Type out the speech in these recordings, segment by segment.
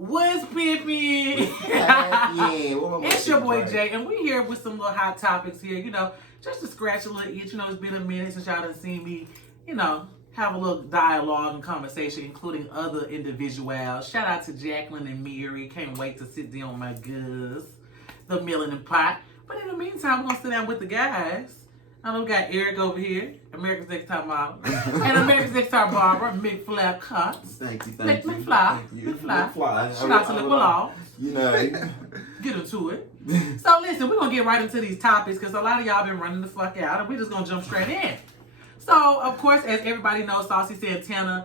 What's pimpin'? It's your boy Jay, and we here with some little hot topics here, just to scratch a little itch. It's been a minute since y'all done seen me, have a little dialogue and conversation, including other individuals. Shout out to Jacqueline and Mary. Can't wait to sit down with my girls, the milling and pot. But in the meantime, we're going to sit down with the guys. I know we got Eric over here, America's Next Top Model, and America's Next Top Barber, McFly Cuts. Thank you. McFly. Shout out to the Law. Get into it. So listen, we're going to get right into these topics because a lot of y'all been running the fuck out, and we're just going to jump straight in. So, of course, as everybody knows, Saucy Santana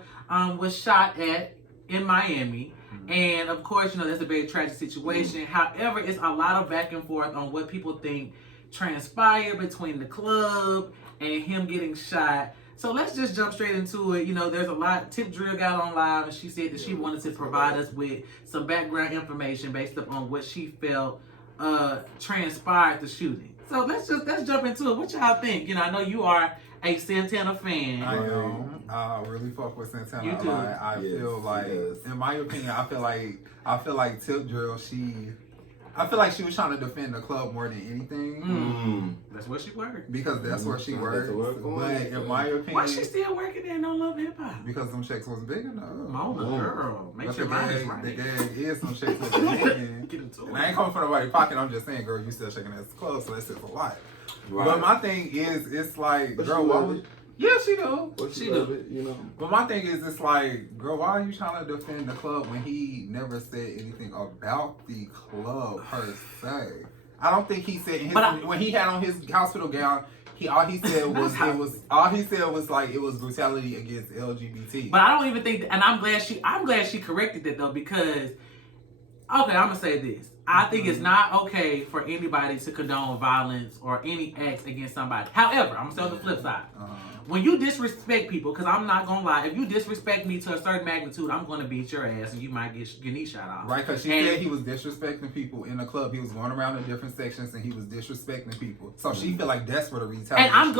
was shot at in Miami. And, of course, that's a very tragic situation. However, it's a lot of back and forth on what people think transpired between the club and him getting shot. So let's just jump straight into it. There's a lot. Tip Drill got on live and she said that she wanted to provide us with some background information based upon what she felt transpired the shooting. So let's jump into it. What y'all think? I know you are a Santana fan. I am. I really fuck with Santana. You do. I feel like, in my opinion, I feel like Tip Drill, I feel like she was trying to defend the club more than anything. That's where she worked. Because that's where she works. But in my opinion, why she still working there and don't love hip hop? Because them checks wasn't big enough. Mona, girl, make sure mine is right. The gag is some checks wasn't big enough. Get into it. And I ain't coming from nobody's pocket. I'm just saying, girl, you still shaking ass clothes, so that says a lot. Right. But my thing is, it's like, but girl, why would... Yeah, she do. But she do it, But my thing is, it's like, girl, why are you trying to defend the club when he never said anything about the club per se? I don't think he said when he had on his hospital gown. All he said was like it was brutality against LGBT. But I don't even think, and I'm glad she corrected that though, because I'm gonna say this. I think it's not okay for anybody to condone violence or any acts against somebody. However, I'm gonna say on the flip side. When you disrespect people, because I'm not going to lie, if you disrespect me to a certain magnitude, I'm going to beat your ass and you might get your knee shot off. Right, because she said he was disrespecting people in the club. He was going around in different sections and he was disrespecting people. So she feel like that's where the retaliation. And I'm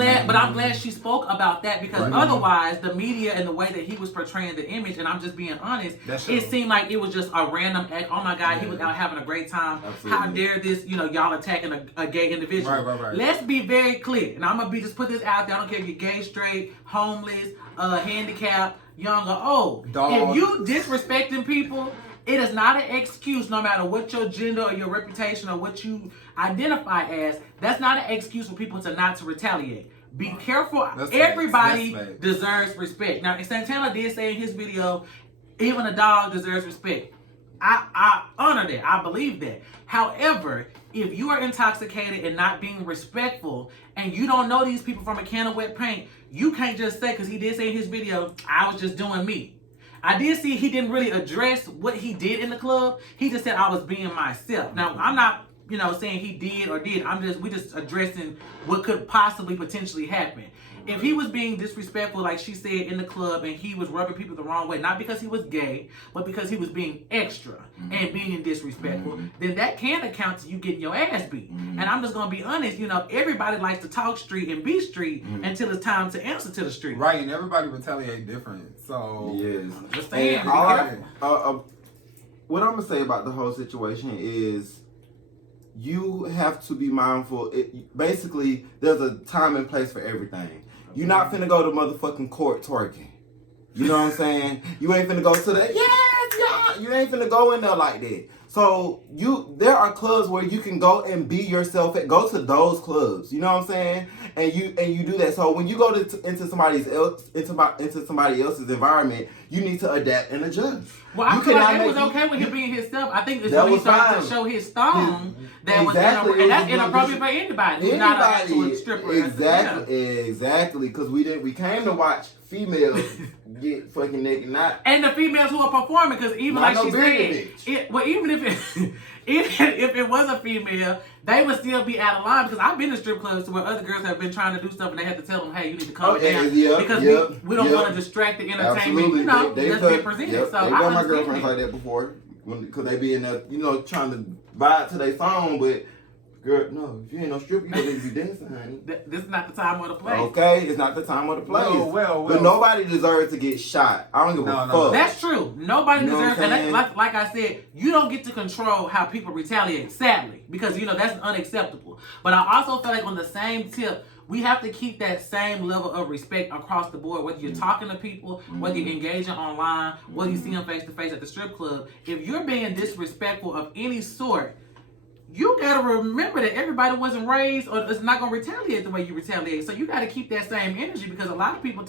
glad she spoke about that because otherwise the media and the way that he was portraying the image, and I'm just being honest, it seemed like it was just a random act. Oh my God, he was out having a great time. Absolutely. How dare this, y'all attacking a gay individual. Right. Let's be very clear. And I'm going to just put this out there. I don't care if you're gay, straight, homeless, handicapped, young or old. If you disrespecting people, it is not an excuse, no matter what your gender or your reputation or what you identify as. That's not an excuse for people to retaliate. Be careful. Everybody deserves respect. Now, Santana did say in his video, even a dog deserves respect. I honor that. I believe that. However, if you are intoxicated and not being respectful and you don't know these people from a can of wet paint, you can't just say, because he did say in his video, I was just doing me. I did see he didn't really address what he did in the club. He just said I was being myself. Now, I'm not, saying he did or did. We just addressing what could possibly potentially happen. If he was being disrespectful, like she said, in the club, and he was rubbing people the wrong way, not because he was gay, but because he was being extra and being disrespectful, then that can account to you getting your ass beat. And I'm just going to be honest, everybody likes to talk street and be street until it's time to answer to the street. Right, and everybody retaliate different. So, yes. Just saying. What I'm going to say about the whole situation is, you have to be mindful. Basically, there's a time and place for everything. You're not finna go to motherfucking court twerking. You know what I'm saying? You ain't finna go to that. Yes, yeah. You ain't finna go in there like that. So there are clubs where you can go and be yourself. Go to those clubs. You know what I'm saying? And you do that. So when you go into somebody else's environment, you need to adapt and adjust. Well, I feel like it was okay with him being himself. I think it's when he started to show his thong that was inappropriate, and that's inappropriate for anybody. Not an actual stripper. Exactly. Because we came to watch females get fucking naked, and the females who are performing. Because even like she said, even if it was a female, they would still be out of line, because I've been to strip clubs where other girls have been trying to do stuff and they had to tell them, hey, you need to calm it down, because we don't want to distract the entertainment, that's being presented. So they've done my girlfriends like that before, because they be in there, trying to vibe to their song, but Girl, no. If you ain't no stripper, you don't need to be dancing, honey. This is not the time or the place. Okay, it's not the time or the place. Well. But nobody deserves to get shot. I don't give a fuck. That's true. Nobody deserves, and like I said, you don't get to control how people retaliate, sadly, because that's unacceptable. But I also feel like on the same tip, we have to keep that same level of respect across the board, whether you're talking to people, whether you're engaging online, whether you see them face to face at the strip club. If you're being disrespectful of any sort, you gotta remember that everybody wasn't raised or is not gonna retaliate the way you retaliate. So you gotta keep that same energy, because a lot of people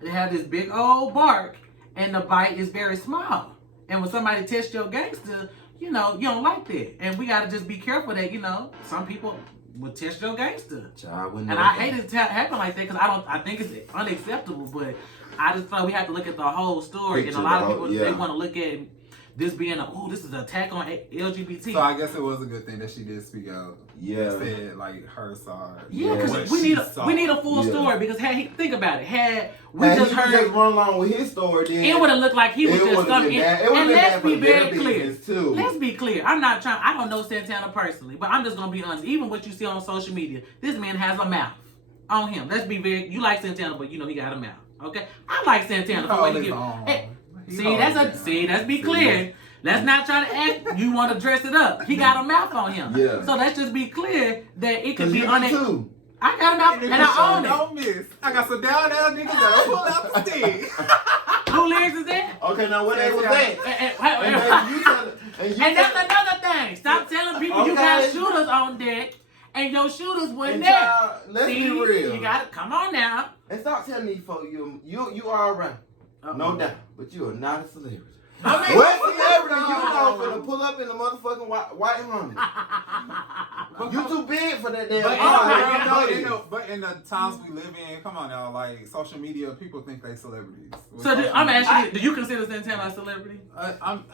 they have this big old bark and the bite is very small. And when somebody tests your gangster, you don't like that. And we gotta just be careful that, some people will test your gangster. And I hate it to happen like that, because I think it's unacceptable, but I just feel like we have to look at the whole story. And a lot of people, they want to look at this being this is an attack on LGBT. So I guess it was a good thing that she did speak out. Yeah. Said like her side. Yeah, because we need a full story. Because think about it. Had we just run along with his story, then it would have looked like he was just something. And let's be very clear. Too. Let's be clear. I don't know Santana personally, but I'm just gonna be honest. Even what you see on social media, this man has a mouth on him. Let's be very. You like Santana, but he got a mouth. Okay, I like Santana for what he gives. Let's be clear. Let's not try to act. You want to dress it up. He got a mouth on him. Yeah. So let's just be clear that it could be too. I got a mouth and I own it. Don't miss. I got some down niggas that pull out the stick. Who lyrics is that? Okay, now what they was that? And that's another thing. Stop telling people you got shooters on deck and your shooters wasn't there. Let's be real. You got to come on now. And stop telling these folks you are around. No doubt, but you are not a celebrity. What celebrity finna pull up in the motherfucking white Honda? You too big for that damn. But in the times we live in, come on now, like social media, people think they celebrities. So I'm asking you, do you consider Santana a celebrity? I'm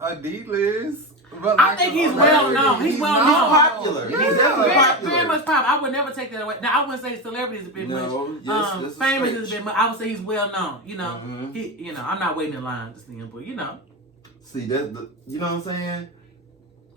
a D-list. But I think he's well known. He's well known. Popular. He's very much popular. I would never take that away. Now I wouldn't say celebrity is a bit much. Famous is a bit much. I would say he's well known. I'm not waiting in line to see him, but See that? You know what I'm saying?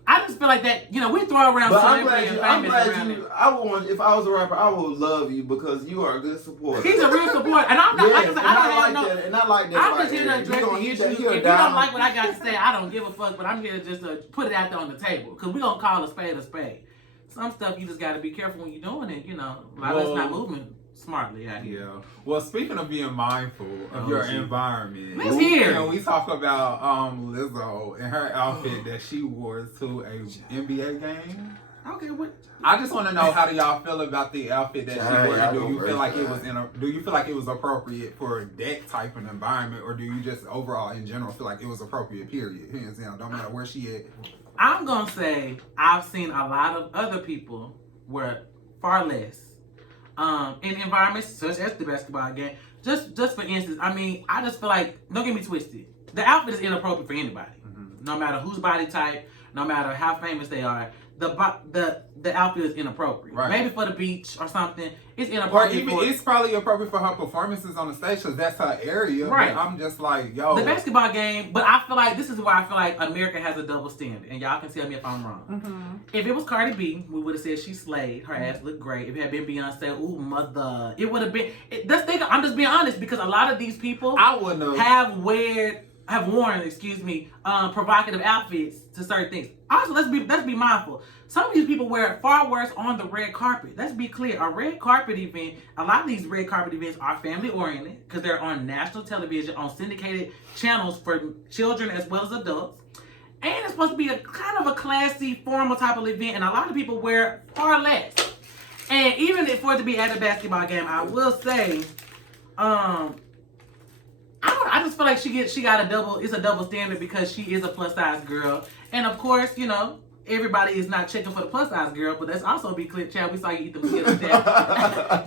I just feel like that. We throw around celebrity and famous around it. I would want, if I was a rapper, I would love you because you are a good supporter. He's a real supporter, and I'm not. I like that. I'm just here to address the issues. If you don't like what I got to say, I don't give a fuck. But I'm here just to put it out there on the table, because we gonna call a spade a spade. Some stuff you just got to be careful when you're doing it. A lot of us not moving smartly out here. Yeah. Well, speaking of being mindful of your environment, let's hear. We talk about Lizzo and her outfit that she wore to a NBA game. Okay, what? I just want to know, how do y'all feel about the outfit that she wore? Do you feel like it was appropriate for that type of environment, or do you just overall in general feel like it was appropriate? Period. Hands down, don't matter where she at. I'm gonna say I've seen a lot of other people wear far less. In environments such as the basketball game. Just for instance, I just feel like, don't get me twisted, the outfit is inappropriate for anybody. No matter whose body type, no matter how famous they are, the outfit is inappropriate. Right. Maybe for the beach or something, it's inappropriate. Or even it's probably appropriate for her performances on the stage, because that's her area. Right. But I'm just like, yo. The basketball game, but I feel like this is where I feel like America has a double standard, and y'all can tell me if I'm wrong. If it was Cardi B, we would have said she slayed. Her ass looked great. If it had been Beyonce, ooh, mother, it would have been. I'm just being honest, because a lot of these people I wouldn't have worn, provocative outfits to certain things. Also, let's be mindful. Some of these people wear it far worse on the red carpet. Let's be clear. A red carpet event, a lot of these red carpet events are family oriented, because they're on national television, on syndicated channels for children as well as adults. And it's supposed to be a kind of a classy, formal type of event, and a lot of people wear far less. And even for it to be at a basketball game, I will say, I just feel like she got it's a double standard, because she is a plus size girl. And of course, everybody is not checking for the plus size girl, but let's also be clear, Chad, we saw you eat them Skittles there.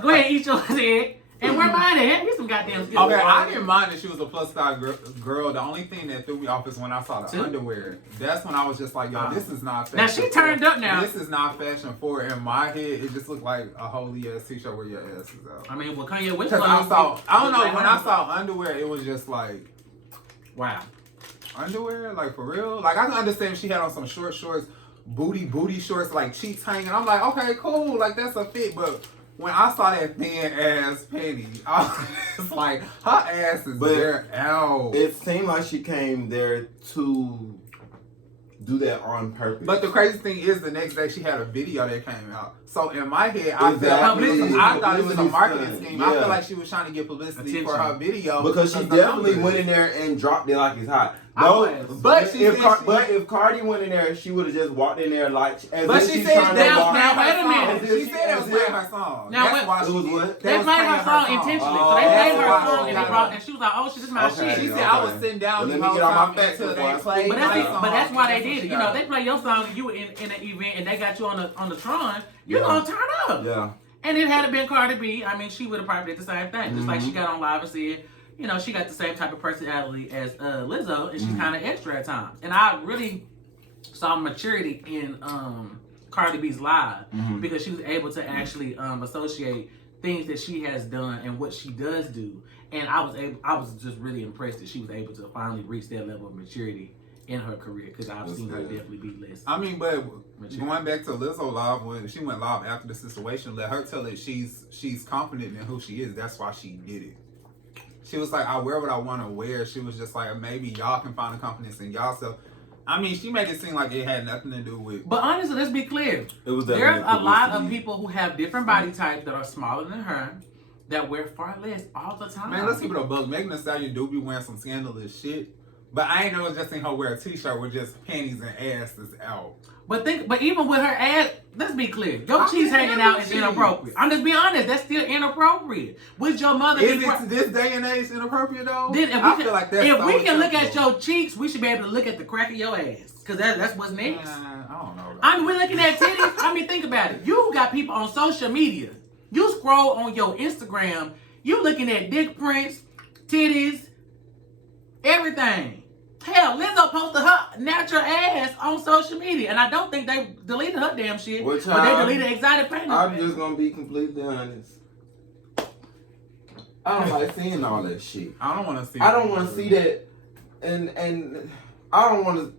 Go ahead, eat yours there. And wear mine there. Get some goddamn Skittles. Okay, I didn't mind that she was a plus size girl. The only thing that threw me off is when I saw the underwear. That's when I was just like, yo, this is not fashion. Now she turned up now. This is not fashion for her. In my head, it just looked like a holy ass t-shirt where your ass is out. Well, Kanye West. Because I don't know, when I saw underwear, it was just like, wow. Underwear? Like, for real? Like, I can understand if she had on some short shorts, booty shorts, like cheeks hanging. I'm like, okay, cool, like that's a fit. But when I saw that thin ass penny, I was like, her ass is there out. It seemed like she came there to do that on purpose. But the crazy thing is, the next day she had a video that came out. So in my head, I thought it was a marketing scheme. I feel like she was trying to get publicity for her video because she definitely went in there and dropped it like it's hot. No, but if Cardi went in there, she would have just walked in there like. But she said now wait a minute. She said it was playing her song. Now that's why it was what? They played her song intentionally. So they played her song and she was like, "Oh shit, this is my shit." She said I was sitting down the whole time until they played. But that's why they did it. You know, they play your song and you were in an event and they got you on the Tron. You're gonna turn up. Yeah. And it had been Cardi B, I mean, she would have probably did the same thing. Just like she got on live and said, you know, she got the same type of personality as Lizzo, and she's kind of extra at times. And I really saw maturity in Cardi B's live because she was able to actually associate things that she has done and what she does do. And I was just really impressed that she was able to finally reach that level of maturity in her career because I've seen her definitely be less. I mean, but going back to Lizzo live, when she went live after the situation, let her tell it she's confident in who she is. That's why she did it. She was like, I wear what I want to wear. She was just like, maybe y'all can find the confidence in y'all. I mean, she made it seem like it had nothing to do with. But honestly, let's be clear. There's a lot of people who have different body types that are smaller than her that wear far less all the time. Man, let's keep it a buck. Megan Thee Stallion do be wearing some scandalous shit. But I ain't know just seen her wear a t-shirt with just panties and ass is out. But even with her ass, let's be clear. Your cheeks hanging out is inappropriate. I'm just being honest. That's still inappropriate. With your mother, is it to this day and age inappropriate though? Then if we can look at your cheeks, we should be able to look at the crack of your ass because that's what's next. I don't know. We're looking at titties. I mean, think about it. You got people on social media. You scroll on your Instagram. You looking at dick prints, titties, everything. Hell, Lizzo posted her natural ass on social media, and I don't think they deleted her damn shit, but they deleted Exotic Painter. I'm just gonna be completely honest. I don't like seeing all that shit. I don't want to see. I don't want to see that, and I don't want to.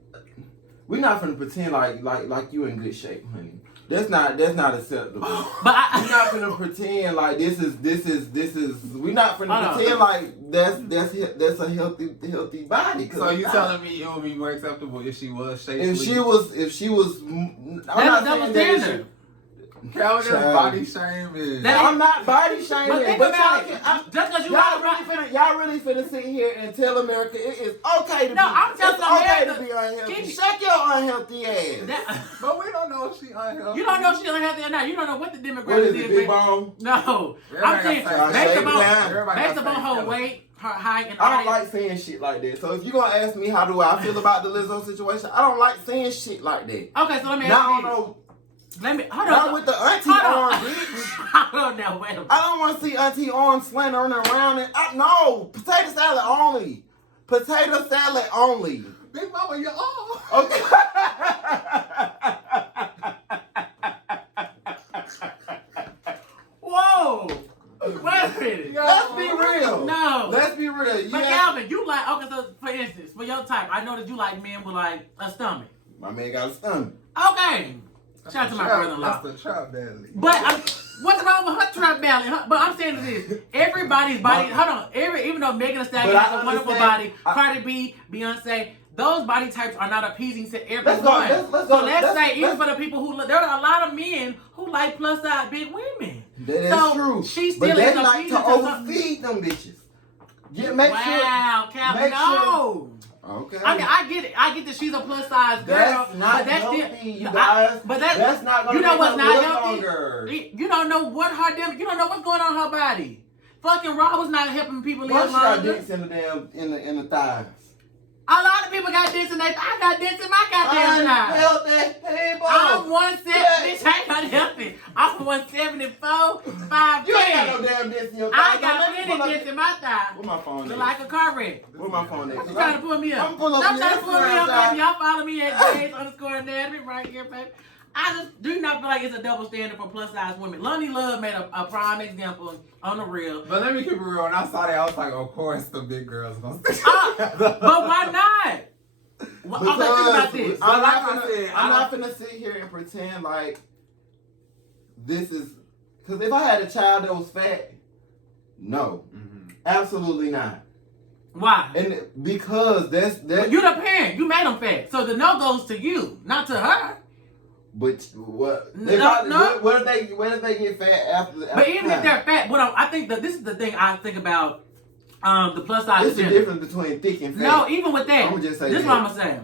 We're not gonna pretend like you in good shape, honey. That's not acceptable. But we're not gonna pretend like this is. We're not gonna pretend like that's a healthy body. So you telling me it would be more acceptable if she was shapely? If she was. I'm not saying that. Calvin is body shaming. I'm not body shaming. But just because y'all really finna sit here and tell America it is okay to I'm telling America to be unhealthy. Shake your unhealthy ass. But we don't know if she unhealthy. You don't know if she unhealthy or not. You don't know what the demographic what is. Big bone? No. I'm saying based upon her weight, her height, and I don't like saying shit like that. So if you're gonna ask me how do I feel about the Lizzo situation, I don't like saying shit like that. Okay, so let me ask you. Hold on. Not with the auntie arm, bitch. Hold on now, wait a minute. I don't want to see auntie arm slantering around it. No, potato salad only. Potato salad only. Big Mama, you're on. Okay. Whoa. Wait a minute. Let's be real. No. Let's be real. But Calvin, you like, okay, so for instance, for your type, I know that you like men with like a stomach. My man got a stomach. Okay. Shout out to my brother-in-law. That's the trap belly. But what's wrong with her trap belly? But I'm saying this: everybody's body. Hold on. Even though Megan Thee Stallion has a wonderful body, Cardi B, Beyonce, those body types are not appeasing to everyone. Let's say even for the people who there are a lot of men who like plus size big women. That is true. She still but they is like to overfeed them bitches. Wow, Calvin, no. Okay. I mean, I get it. I get that she's a plus size girl. That's not healthy, you guys. That's not gonna you know what's not healthy. Longer. You don't know what you don't know what's going on in her body. Fucking Raw was not helping people live longer. She got longer. dicks in the damn in the thighs. A lot of people got dicks in their. I got dicks in my goddamn thighs. Unhealthy people. I'm 170. Bitch, I ain't unhealthy. I'm 174, 5'10". You ain't got no damn dicks in your thighs. I got plenty dicks in my thighs. Where my phone Look is? like a car wreck. Where my phone is? I'm trying to pull me up. I'm pulling Stop trying to pull me up, baby. Y'all follow me at Jays_anatomy right here, baby. I just do not feel like it's a double standard for plus size women. Lonnie Love made a prime example on the real. But let me keep it real. When I saw that, I was like, of course the big girls gonna say but why not? Well, okay, think about this. I'm not finna sit here and pretend like this is because if I had a child that was fat, no, absolutely not. Why? And because that's you're the parent. You made them fat, so the no goes to you, not to her. But what? No. Where did they get fat after? But even if they're fat, I think that this is the thing I think about the plus size. There's a difference between thick and fat. No, even with that, I'm gonna just say this is what I'm gonna say.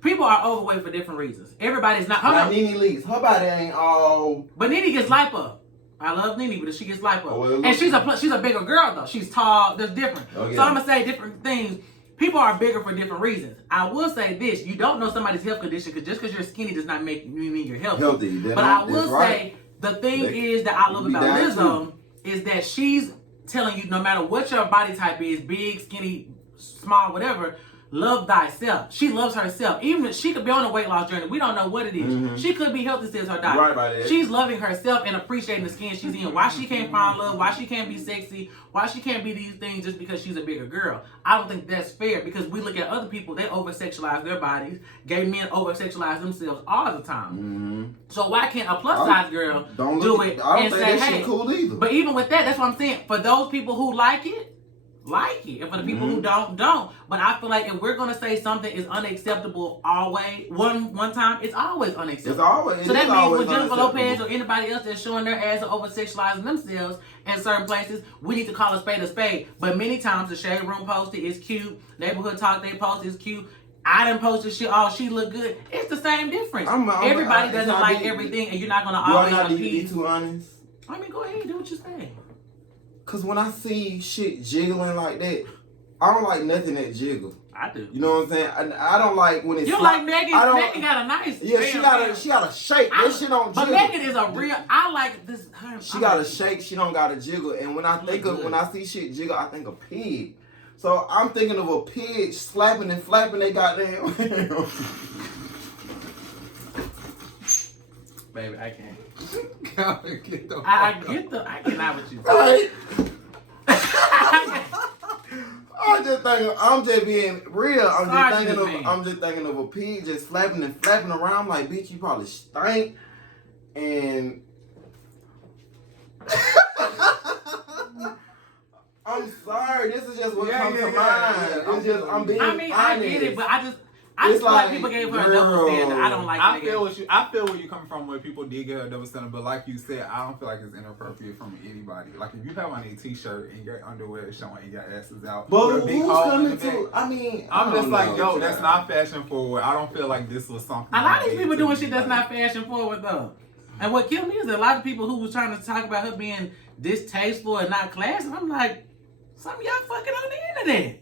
People are overweight for different reasons. Everybody's not. Like Nene Leakes, her body ain't all. But Nene gets lipo. I love Nene, but she gets lipo, well, and she's a bigger girl though. She's tall. That's different. Okay. So I'm gonna say different things. People are bigger for different reasons. I will say this: you don't know somebody's health condition because just because you're skinny does not make you mean you're healthy. But I will say the thing is that I love about Lizzo is that she's telling you no matter what your body type is, big, skinny, small, whatever. Love thyself. She loves herself. Even if she could be on a weight loss journey, we don't know what it is. She could be healthy since her diet. Right about that. She's loving herself and appreciating the skin she's in. Why she can't find love? Why she can't be sexy? Why she can't be these things just because she's a bigger girl? I don't think that's fair because we look at other people, they over-sexualize their bodies. Gay men over-sexualize themselves all the time. So why can't a plus-size girl do it and say, hey, cool either. But even with that, that's what I'm saying. For those people who like it, and for the people who don't. But I feel like if we're gonna say something is unacceptable always, one time, it's always unacceptable. It's always. So that means when Jennifer Lopez or anybody else that's showing their ass or over sexualizing themselves in certain places, we need to call a spade. But many times the Shade Room posted is cute, Neighborhood Talk they post is cute. I done posted shit. Oh, she look good. It's the same difference. Everybody doesn't like everything, and you're not gonna always appease. Be too honest. I mean, go ahead, do what you're saying. Cause when I see shit jiggling like that, I don't like nothing that jiggle. I do. You know what I'm saying? I don't like when it's. You like Megan? Megan got a nice. Yeah, she got a shake. That shit don't jiggle. But Megan is a real. I like this. She got a shake. She don't got a jiggle. And when I when I see shit jiggle, I think of pig. So I'm thinking of a pig slapping and flapping they goddamn. Baby, I can't. I cannot with you. Right. I'm just being real. I'm just thinking of a pig just flapping and flapping around like, bitch, you probably stink. And I'm sorry, this is just what comes to mind. I'm being honest. I get it, but I just feel like people gave her a double standard. I don't like I feel where you coming from where people did get her a double standard, but like you said, I don't feel like it's inappropriate from anybody. Like if you have on a t-shirt and your underwear is showing and your ass is out, but who's coming to? I mean, I'm just like, yo, that's not fashion forward. I don't feel like this was something. A lot of these people doing shit that's not fashion forward though. And what killed me is that a lot of people who was trying to talk about her being distasteful and not classy. I'm like, some of y'all fucking on the internet.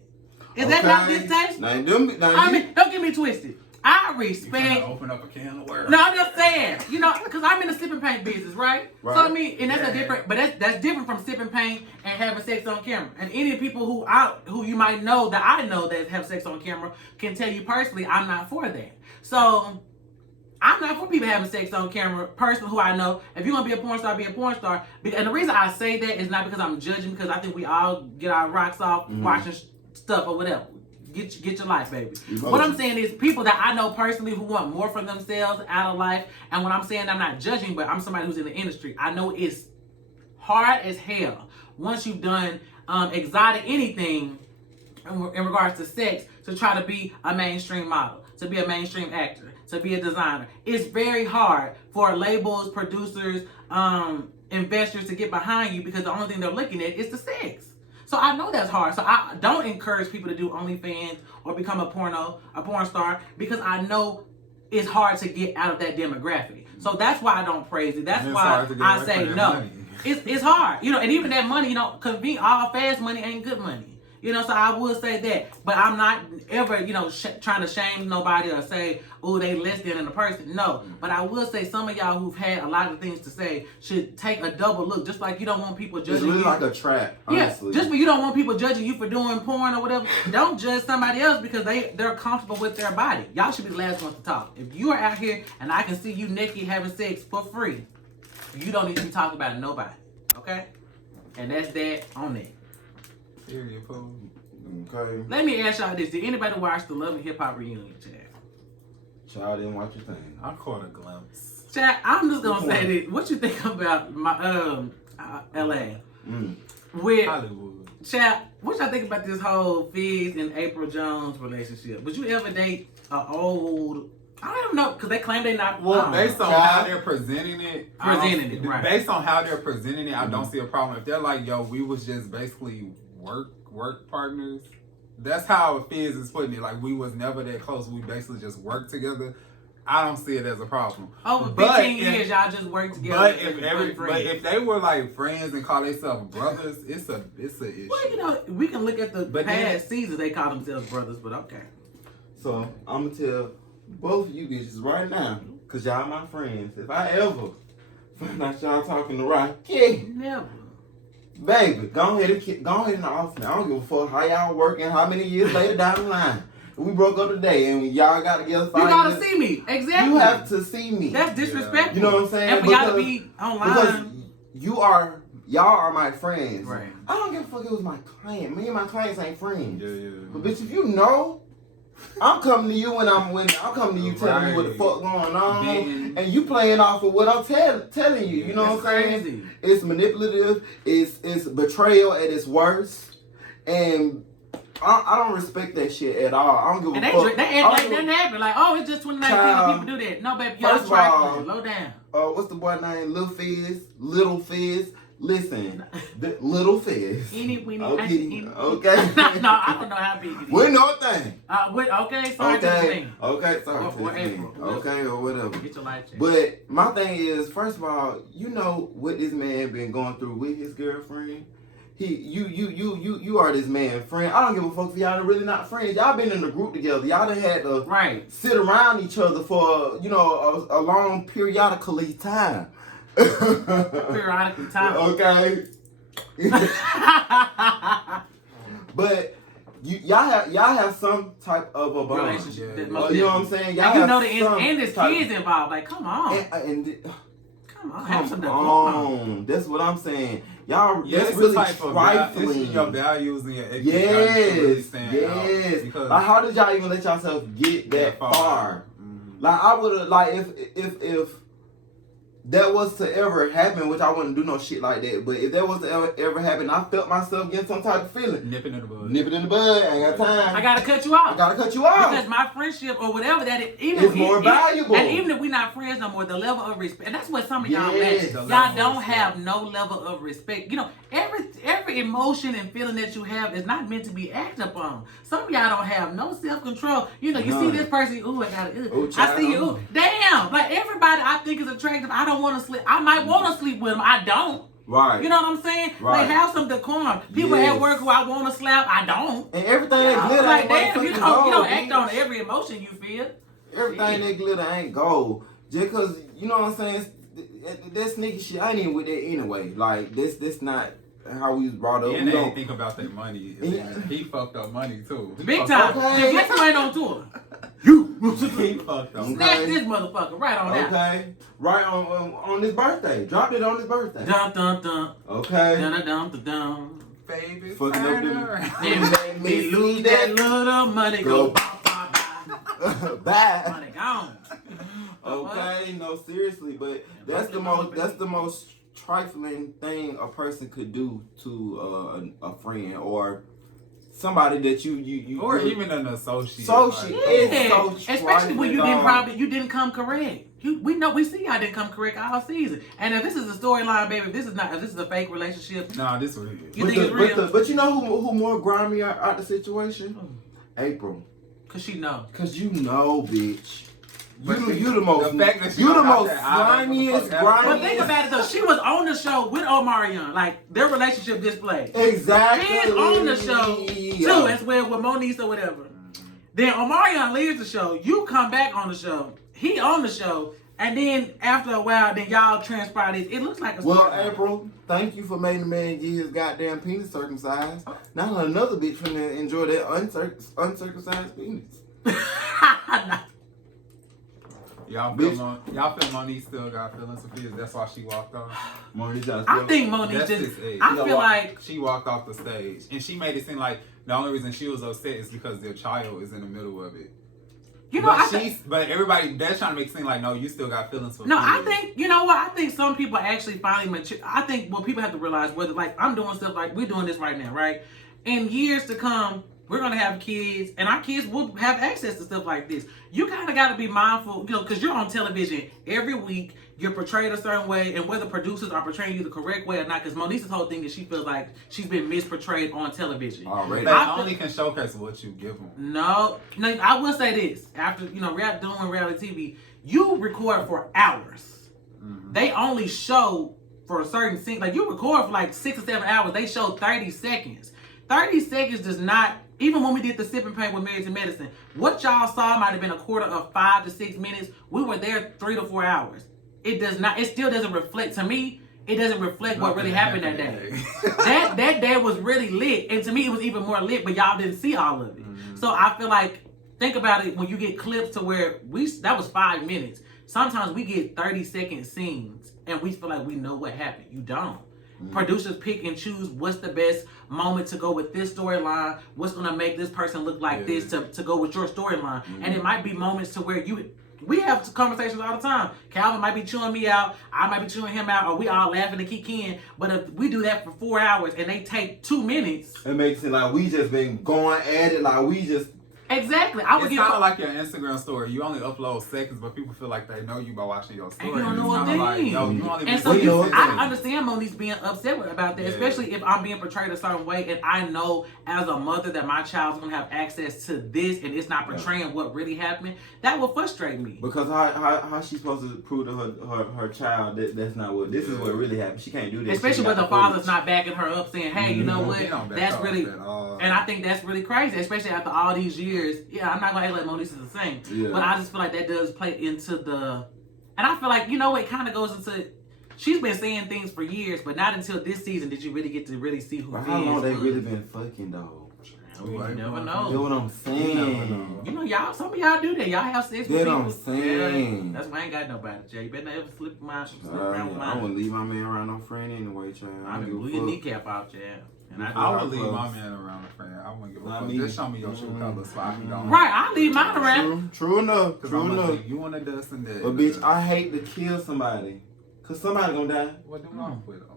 Is that not distasteful? I mean, don't get me twisted. I respect. Open up a can of worms. No, I'm just saying, because I'm in the sipping paint business, right? So I mean, and that's a different, but that's different from sipping paint and having sex on camera. And any people who you might know that I know that have sex on camera can tell you personally, I'm not for that. So I'm not for people having sex on camera. Person who I know, if you're gonna be a porn star, be a porn star. And the reason I say that is not because I'm judging, because I think we all get our rocks off watching stuff or whatever. Get your life, baby. What I'm saying is people that I know personally who want more for themselves out of life. And when I'm saying I'm not judging, but I'm somebody who's in the industry, I know it's hard as hell once you've done exotic anything in regards to sex to try to be a mainstream model, to be a mainstream actor, to be a designer. It's very hard for labels, producers, investors to get behind you because the only thing they're looking at is the sex. So I know that's hard. So I don't encourage people to do OnlyFans or become a porn star, because I know it's hard to get out of that demographic. So that's why I don't praise it. That's why I say no. It's hard. And even that money, because all fast money ain't good money. So I will say that. But I'm not ever, trying to shame nobody or say, oh, they less than a person. No. But I will say some of y'all who've had a lot of things to say should take a double look. Just like you don't want people judging you. It's really like a trap, honestly. Yeah, just you don't want people judging you for doing porn or whatever. Don't judge somebody else because they're comfortable with their body. Y'all should be the last ones to talk. If you are out here and I can see you naked having sex for free, you don't need to be talking about nobody. Okay? And that's that on it. Period, fool. Okay. Let me ask y'all this: did anybody watch the Love and Hip Hop reunion, Chad? Child didn't watch your thing. I caught a glimpse. Chad, I'm just gonna say this: what you think about my L.A. With Hollywood. Chad? What y'all think about this whole Fizz and April Jones relationship? Would you ever date an old? I don't even know because they claim they not. Well, based on how they're presenting it, right. Based on how they're presenting it, I don't see a problem. If they're like, yo, we was just basically work partners. That's how Fizz is putting it. Like, we was never that close. We basically just worked together. I don't see it as a problem. Over 15 years, y'all just worked together. But if they were like friends and call themselves brothers, it's an issue. Well, you know, we can look at the past seasons. They call themselves brothers, but okay. So I'm gonna tell both of you bitches right now, cause y'all my friends. If I ever find out y'all talking to Rocky, never. Baby, go ahead and off now. I don't give a fuck how y'all working, how many years later down the line. We broke up today and y'all got together 5 years. You gotta see me. Exactly. You have to see me. That's disrespectful. You know what I'm saying? And for y'all to be online. Because y'all are my friends. Right. I don't give a fuck if it was my client. Me and my clients ain't friends. Yeah. But bitch, if you know, I'm coming to you when I'm coming to you telling you what the fuck going on, and you playing off of what I'm telling you. You know what I'm saying? It's manipulative. It's betrayal at its worst, and I don't respect that shit at all. I don't give a fuck. They act like nothing happened. Like, oh, it's just 2019 people do that. No, baby, y'all trifling. Low down. What's the boy name? Little Fizz. Listen, Little Fizz. Okay. Okay. No, I don't know how big it is. We know a thing. Okay, sorry to the thing. Okay, sorry to the thing. Okay, or whatever. Get your life checked. But my thing is, first of all, you know what this man been going through with his girlfriend. You are this man's friend. I don't give a fuck if y'all are really not friends. Y'all been in a group together. Y'all done had to sit around each other for a long periodically time. Periodically time. Okay. But y'all have some type of a bond. Relationship. You know what I'm saying? Y'all and there's kids involved. Like, come on. Come on, have some decorum. That's what I'm saying. Y'all, that's really trifling. It's your values and your ethics. Yes. Because like, how did y'all even let yourself get that far? Mm-hmm. Like, I would have, like, if that was to ever happen, which I wouldn't do no shit like that, but if that was to ever happen, I felt myself getting some type of feeling. Nip it in the bud. I ain't got time. I gotta cut you off. Because my friendship or whatever that is more valuable. And even if we're not friends no more, the level of respect, and that's what some of y'all lack. Y'all don't have no level of respect. You know, every emotion and feeling that you have is not meant to be acted upon. Some of y'all don't have no self-control. You know, you see this person, ooh, I got it. I see you, ooh, damn. Like, everybody I think is attractive, I don't want to sleep. I might want to sleep with them. I don't. Right. You know what I'm saying? Right. Like, have some decorum. People at work who I want to slap, I don't. And everything that glitter like, ain't damn, you don't act on every emotion you feel. Everything that glitter ain't gold. Just because, you know what I'm saying? That sneaky shit, I ain't even with that anyway. Like, this not how we was brought up. And they ain't think about that money. He fucked up money too. Big time. Okay. Guess who ain't on tour? He fucked up. Snatch this motherfucker right on that. Okay. Right on his birthday. Dropped it on his birthday. Dun dun dun. Okay. Dun dun dun dun. Baby. Fucking up and make me lose that little money. Go bye. Money gone. Okay, no, seriously, but that's the most trifling thing a person could do to a friend or somebody that you or even an associate. Especially when you didn't come correct. We see y'all didn't come correct all season. And if this is a storyline, baby, if this is a fake relationship. Nah, this is real. You think it's real? But you know who more grimy out the situation? April. Cause she know. Cause you know, bitch. You the most slimiest, grimiest. But think about it though, she was on the show with Omarion, like their relationship display. Exactly. She's on the show too, as well with Moniece or whatever. Then Omarion leaves the show. You come back on the show. He on the show, and then after a while, then y'all transpire this. It looks like a well, April, thank you for making the man get his goddamn penis circumcised. Now another bitch finna enjoy that uncircumcised penis. Y'all feel Moniece still got feelings for Fizz. That's why she walked off. I think Moniece just. I feel like she walked off the stage, and she made it seem like the only reason she was upset is because their child is in the middle of it. You know, but everybody that's trying to make it seem like no, you still got feelings for. No, kids. I think you know what? I think some people actually finally mature. I think what people have to realize, whether like I'm doing stuff like we're doing this right now, right? In years to come, we're gonna have kids, and our kids will have access to stuff like this. You kind of got to be mindful, you know, because you're on television every week. You're portrayed a certain way, and whether producers are portraying you the correct way or not, because Monique's whole thing is she feels like she's been misportrayed on television. Already. They only can showcase what you give them. No, I will say this. After, you know, doing reality TV, you record for hours. Mm-hmm. They only show for a certain scene. Like, you record for like 6 or 7 hours. They show 30 seconds. 30 seconds does not, even when we did the sipping paint with Married to Medicine, what y'all saw might have been a quarter of 5 to 6 minutes. We were there 3 to 4 hours. It does not, it still doesn't reflect, to me, it doesn't reflect what really happened that day. that day was really lit. And to me, it was even more lit, but y'all didn't see all of it. Mm-hmm. So I feel like, think about it, when you get clips to where that was 5 minutes. Sometimes we get 30-second scenes and we feel like we know what happened. You don't. Mm-hmm. Producers pick and choose what's the best moment to go with this storyline, what's going to make this person look like this to go with your storyline. Mm-hmm. And it might be moments to where we have conversations all the time. Calvin might be chewing me out, I might be chewing him out, or we all laughing to kick in. But if we do that for 4 hours and they take 2 minutes, it makes it like we just been going at it, like we just. Exactly. It's kind of like your Instagram story. You only upload seconds, but people feel like they know you by watching your story. And you don't know a thing. Like, no, you only and so I understand Monique's being upset about that, especially if I'm being portrayed a certain way and I know as a mother that my child's going to have access to this and it's not portraying what really happened. That will frustrate me. Because how she's supposed to prove to her child that that's not what, this is what really happened. She can't do that. Especially when the father's not backing her up saying, hey, you know what, that's really, and I think that's really crazy, especially after all these years. Yeah, I'm not gonna act like Monique's is the same, but I just feel like that does play into the, and I feel like, you know, it kind of goes into, she's been saying things for years, but not until this season did you really get to really see who. How long they really been fucking though? You never know. You know what I'm saying? You know, y'all, some of y'all do that. Y'all have sex with people. That's what I'm saying. Yeah, that's why I ain't got nobody, Jay. You better not ever slip around with mine. I wouldn't leave my man around no friend anyway, child. I mean, we kneecap out, child. And I would leave my man around a friend. I wouldn't give a fuck. Just show me your true colors so I can go. Right, I leave mine around. True enough. True enough. You want to dust and that. But bitch, I hate to kill somebody. Cause somebody gonna die. What do wrong with them?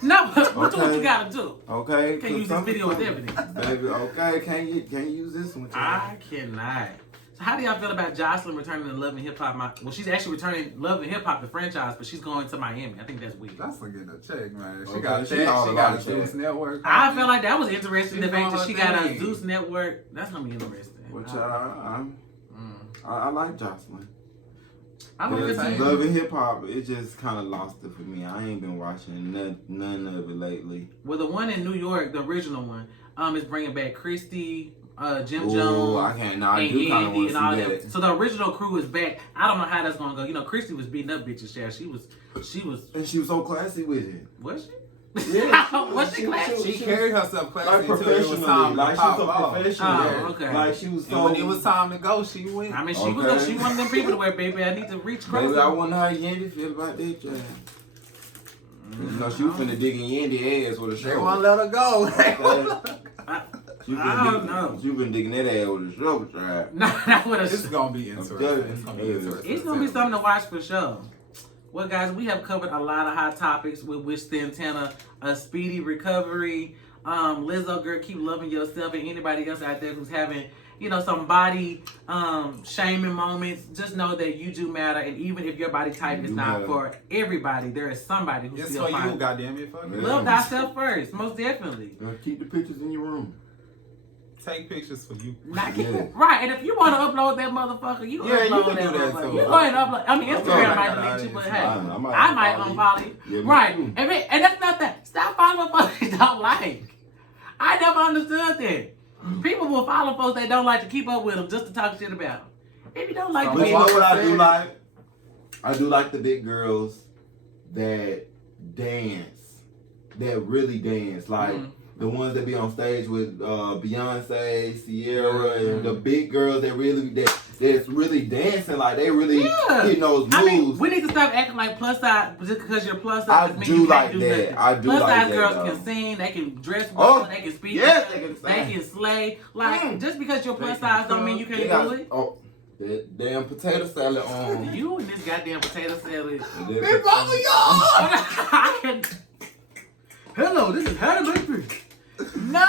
No, do what you gotta do. Okay. Can't use this video as evidence. Baby, okay, can't use this one. I cannot. So how do y'all feel about Jocelyn returning to Love and Hip Hop? Well, she's actually returning Love and Hip Hop, the franchise, but she's going to Miami. I think that's weird. That's a good check, man. She Okay, got she got a Zeus Network. I feel like that was interesting. The fact that she got a Zeus Network. That's gonna be interesting. Which I like Jocelyn. I don't really Love and Hip Hop, it just kind of lost it for me. I ain't been watching none of it lately. Well, the one in New York, the original one, is bringing back Christy, Jim Jones, and Andy, and all that. So the original crew is back. I don't know how that's gonna go. You know, Christy was beating up bitches. Yeah, she was, and she was so classy with it. Was she? Yeah, was she classy? She carried herself classy like professionally. Like she was a professional. Oh, okay. Like she was. And when it was time to go, she went. I mean, she was. She one of them people to where, baby, I need to reach closer. Baby, I wonder how Yandy feel about that, child. You know, she was finna dig in Yandy ass with a shovel. They won't let her go. I don't know. She been digging that ass with a shovel, child. Not with a. It's gonna be interesting. It's gonna be something to watch for sure. Well, guys, we have covered a lot of hot topics with Wish Santana a speedy recovery. Lizzo, girl, keep loving yourself, and anybody else out there who's having, you know, some body shaming moments, just know that you do matter, and even if your body type is not for everybody, there is somebody who's still fine. It's for you, goddamn it. Fuck Love thyself first, most definitely. Keep the pictures in your room. Take pictures for you. Right, and if you want to upload that motherfucker, you upload you can that do that motherfucker. too. You go ahead and upload. I mean, Instagram might delete you, but hey, I might unfollow you. Right, and that's not that. Stop following folks you don't like. I never understood that. People will follow folks they don't like to keep up with them just to talk shit about them. If you don't like But you know what I do like? I do like the big girls that dance, that really dance. Like, the ones that be on stage with Beyonce, Sierra, and the big girls that really that's really dancing, like they really Yeah. hitting those moves. I mean, we need to stop acting like plus size just because you're plus size. I mean do you like can't do that. nothing. I do plus like size that, girls though. can sing, they can dress well, they can speak, yes, they can slay. Like just because you're plus size don't mean you can't do it. Oh, that damn potato salad on. You and this goddamn potato salad. They both of y'all. I can. Hello, this is how to make food. No,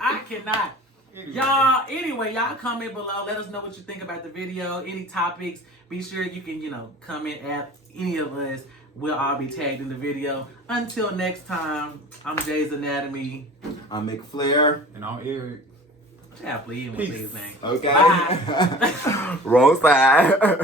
I cannot. Anyway, y'all comment below. Let us know what you think about the video. Any topics. Be sure you can, comment at any of us. We'll all be tagged in the video. Until next time, I'm Jay's Anatomy. I'm McFlair. And I'm Eric. Yeah, please, Peace. man. Okay. Bye. Wrong side.